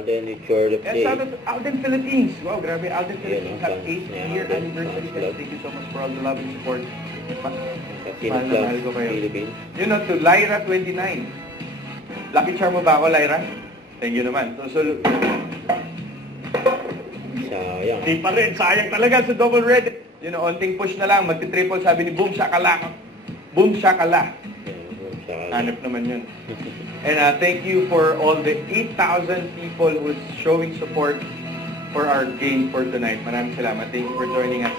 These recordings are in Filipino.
Alden with short And update. shout out to Alden Philippines. Wow, grabe. Alden Yun, Philippines have fans 8th niya, year Alden, anniversary. fans Guys, club. thank you so much for all the love and support. Casino Mahal na Plus mahal ko kayo. Philippines. You know, to Lyra 29. Lucky charm mo ba ako, Lyra? Thank you naman. So Sayang. di pa rin. Sayang talaga sa double red. You know, onting push na lang. Magti-triple sabi ni Boom Shakala. Boom Shakala. Hanap naman yun. And thank you for all the 8,000 people who's showing support for our game for tonight. Maraming salamat. Thank you for joining us.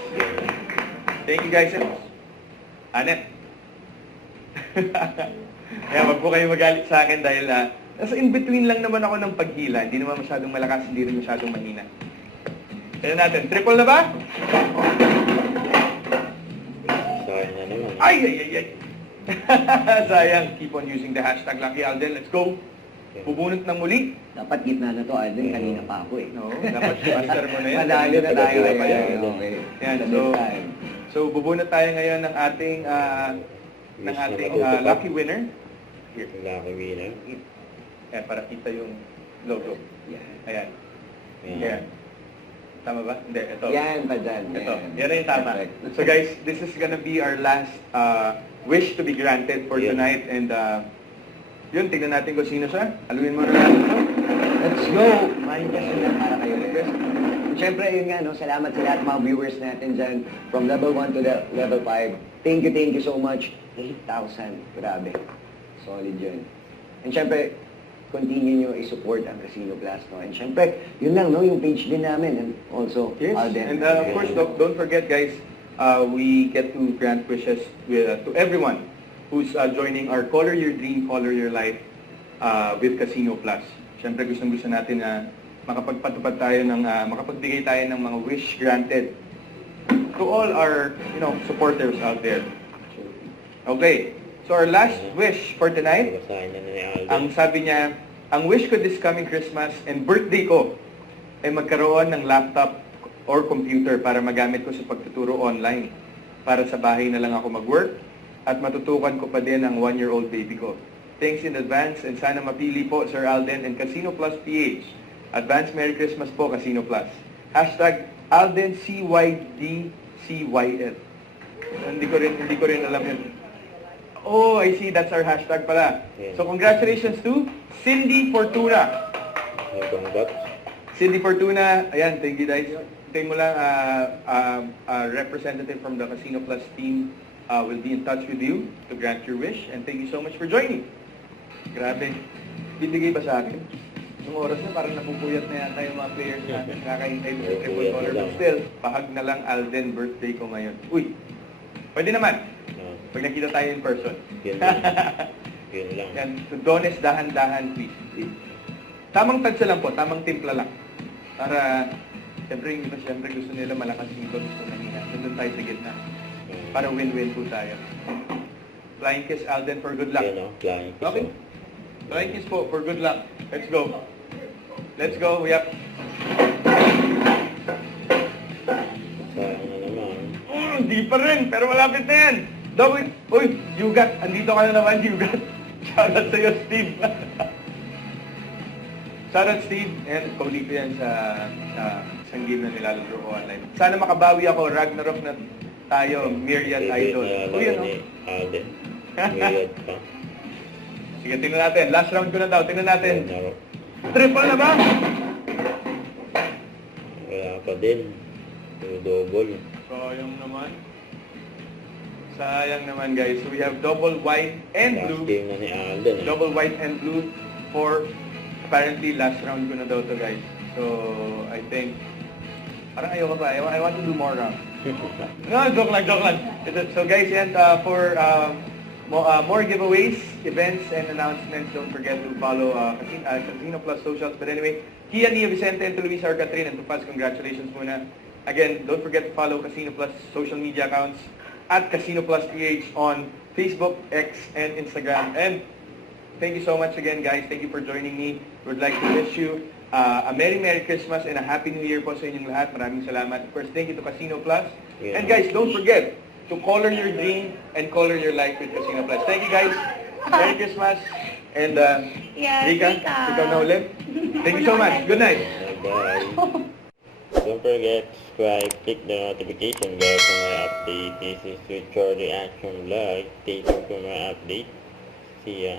Thank you guys. Anet. Kaya wag po kayo magalit sa akin dahil nasa in-between lang naman ako ng paghila. Hindi naman masyadong malakas, hindi rin masyadong mahina. Tignan natin. Triple na ba? Sayang na naman. Ay, ay, ay, ay. Sayang. Keep on using the hashtag Lucky Alden. Let's go. Bubunot ng muli. Dapat gitna na to, Alden. Kanina pa ako eh. No, dapat master mo na yan. Madali na tayo Tagal pa ngayon. yan. Okay. Yan, so bubunot tayo ngayon ng ating Wish na matutupad. lucky winner. Here. Lucky winner. Ayan, para kita yung logo. Yan. Ayan. Ayan. Ayan. Tama ba? Hindi, ito. Yan pa dyan. Ito. Yan na yung tama. Perfect. So guys, this is gonna be our last wish to be granted for Yeah. tonight. And yun, tignan natin kung sino siya. Aluin mo na natin ito. Let's go! Maraming question lang para kayo. Siyempre, yun nga, no, salamat sa lahat ng mga viewers natin dyan from level 1 to level 5. Thank you so much. 8,000. Grabe. Solid yun. And siyempre, continue nyo i-support ang Casino Plus, no? And siyempre, yun lang, no, yung page din namin. And also, Yes, Alden. and of course, don't forget guys, we get to grant wishes to everyone who's joining our Color Your Dream, Color Your Life with Casino Plus. Siyempre, gusto natin na makapagpatupad tayo ng, makapagbigay tayo ng mga wish granted to all our, supporters out there. Okay, so our last wish for tonight, Babasahin na ni Alden. ang sabi niya, ang wish ko this coming Christmas and birthday ko ay magkaroon ng laptop or computer para magamit ko sa pagtuturo online. Para sa bahay na lang ako mag-work at matutukan ko pa din ang 1-year-old baby ko. Thanks in advance and sana mapili po Sir Alden and Casino Plus PH. Advance Merry Christmas po Casino Plus. Hashtag Alden CYDCYL. Hindi ko rin alam yun. Oh, I see. That's our hashtag pala. Yeah. So congratulations to Cindy Fortuna. Congrats. Cindy Fortuna, ayan, thank you guys. Tingin mo lang, a representative from the Casino Plus team will be in touch with you to grant your wish. And thank you so much for joining. Grabe. Bibigay ba sa akin? Nung oras na parang napupuyat na yata yung mga players natin. Nakakaintay mo sa triple Napupuyat na color. lang. But still, pahag na lang Alden, birthday ko ngayon. Uy, pwede naman. Pag nakita tayo in person. Yun lang. Yun lang. Yan, to Dones, dahan-dahan, please. Tamang tagsa lang po, tamang timpla lang. Para, siyempre, yung iba, siyempre gusto nila malakas yung gusto mahina. Nandun tayo sa gitna. Para win-win po tayo. Flying kiss, Alden, for good luck. Yun, no? Flying kiss. Okay. Flying kiss po, for good luck. Let's go. Let's go, yep. Sayang na naman. Hindi pa rin, pero malapit na yan. Dawit, uy, Yugat, andito ka na naman, Yugat. Shoutout sa'yo, Steve. Shoutout, Steve. And kauli ko yan sa isang game na nilalaro ko online. Sana makabawi ako, Ragnarok na tayo, Myriad Idol. Uy, ano? Ni Alden. Myriad pa. Sige, tingnan natin. Last round ko na daw, tingnan natin. Ragnarok. Triple na ba? Wala pa din. Double. Sayang naman. Sayang naman, guys. So we have double white and Last blue. game na ni Alden. Double white and blue for apparently last round ko na daw to, guys. So I think parang ayoko pa. I want to do more rounds. No, joke lang. So guys, yan for more giveaways, events, and announcements. Don't forget to follow Casino Plus socials. But anyway, Kia, Nia, Vicente, and to Luisa Arcatrin and to Paz, congratulations muna. Again, don't forget to follow Casino Plus social media accounts at Casino Plus PH on Facebook, X, and Instagram. And thank you so much again, guys. Thank you for joining me. Would like to wish you a Merry Christmas and a Happy New Year po sa inyong lahat. Maraming salamat. First, thank you to Casino Plus. Yeah. And guys, don't forget to color your dream and color your life with Casino Plus. Thank you, guys. Merry Christmas. And Yes, Rika, Rika. ikaw na ulit. Thank you so much. Good night. Bye-bye. Don't forget to subscribe, click the notification bell for my update. This is Richard Reaction Vlog. Stay tuned for my update. See ya.